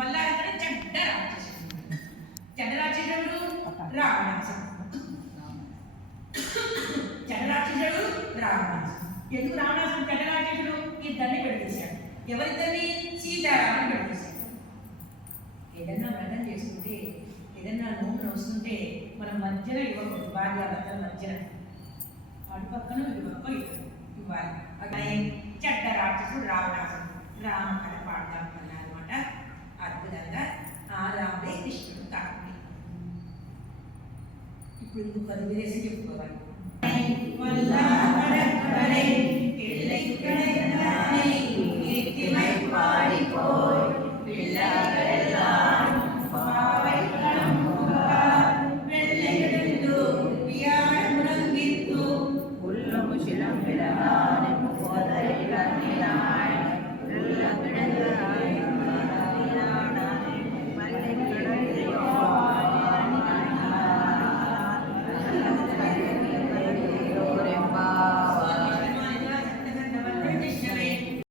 వల్లాలంటే చెడ్డ రాక్షసుడు. చెడ్డ రాక్షసుడు రావణాసుడు. చెడ్డ రాక్షసుడు రావణాసుడు. ఎందుకు రావణాసుడు చెడ్డ రాక్షసుడు? ఇద్దరిని పెట్టేశాడు. ఎవరిద్దరిని? సీతారాముని పెట్టేశాడు. ఏదన్నా వ్రతం చేసుకుంటే, ఏదన్నా నూనె వస్తుంటే మనం మధ్యన ఇవ్వకూడదు. భార్యాభర్తల మధ్యన అటు పక్కన ఇటు పక్క ఇవ్వాలి. చెడ్డ రాక్షసుడు రావణాసుడు. రామ కథ పాడదాం అన్నమాట. అద్భుతంగా ఆ రాముడే కృష్ణుడు కాకుడి. ఇప్పుడు ఇంకొక విదేశం చెప్పుకోవాలి.